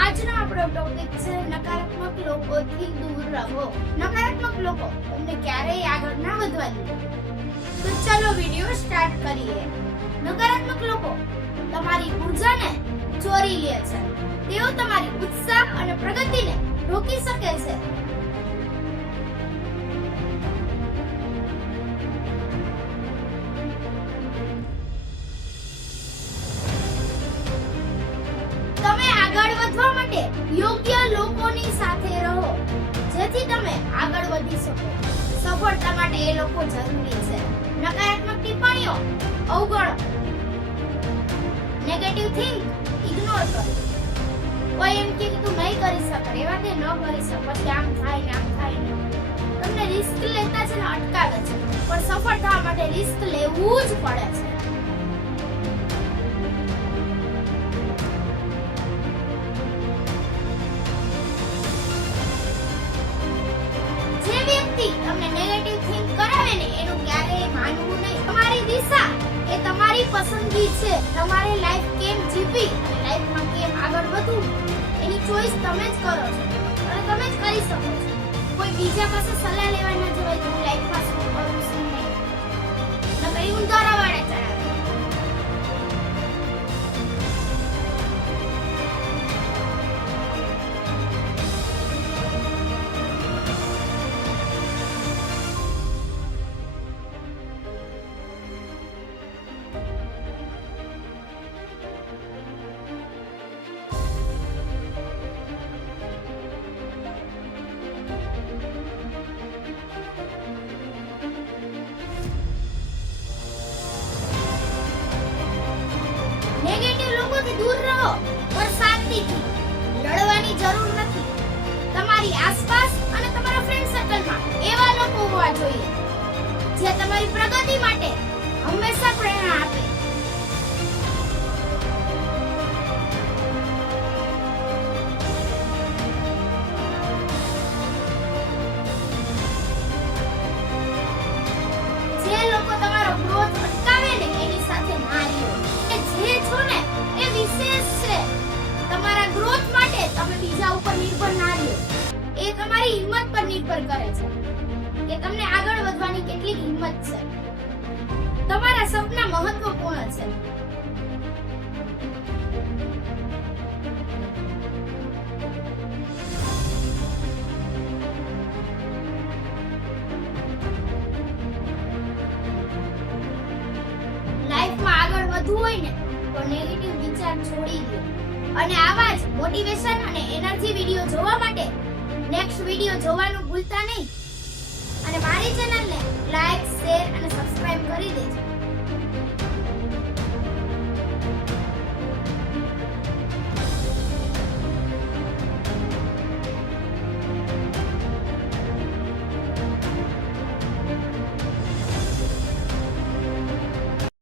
આપણો ટોપિક છે, નકારાત્મક લોકોથી દૂર રહો. નકારાત્મક લોકો તમને ક્યારેય આગળ ના વધવા દે. તો ચાલો વિડિયો સ્ટાર્ટ કરીએ. નકારાત્મક લોકો તમારી ઉર્જાને ચોરી લે છે. તેઓ તમારી ઉત્સાહ અને પ્રગતિને રોકી શકે છે. લોકોની સાથે રહો, જેથી તમે આગળ વધી શકો. સફળતા માટે એ લોકો જરૂરી છે. નકારાત્મક ટિપ્પણીઓ, અવગણો. નેગેટિવ થિંક ઇગ્નોર કરો. કોઈ એમ કે તું નહીં કરી શકે એવા કે ન કરી શકે, પછી આમ થાય ને આમ થાય ને તમને રિસ્ક લેતા છે ને અટકાવે છે, પણ સફળ થવા માટે રિસ્ક લેવું જ પડે છે. કરાવે ને, એનું ક્યારેય માનવું નહીં. તમારી દિશા એ તમારી પસંદગી છે. તમારે લાઈફ કેમ જીવી અને લાઈફમાં કેમ આગળ વધવું, એની ચોઈસ તમે જ કરો છો. અને તમે જ કરી શકો છો. કોઈ બીજા પાસે સલાહ લેવા ન જવાય તમે લાઈફમાં જરૂર નથી. તમારી આસપાસ અને તમારા ફ્રેન્ડ સર્કલમાં એવા લોકો હોવા જોઈએ, જે તમારી પ્રગતિ માટે હંમેશા પ્રેરણા આપે. એ તમારી હિંમત પર નિર્ભર કરે છે. કે તમને આગળ વધવાની કેટલી હિંમત છે. તમારા સપના મહત્વપૂર્ણ છે. લાઈફમાં આગળ વધવું હોય ને, તો નેગેટિવ વિચાર છોડી દો. અને આવા જ મોટિવેશન અને એનર્જી વિડિયો જોવા માટે નેક્સ્ટ વિડિયો જોવાનું ભૂલતા નહીં.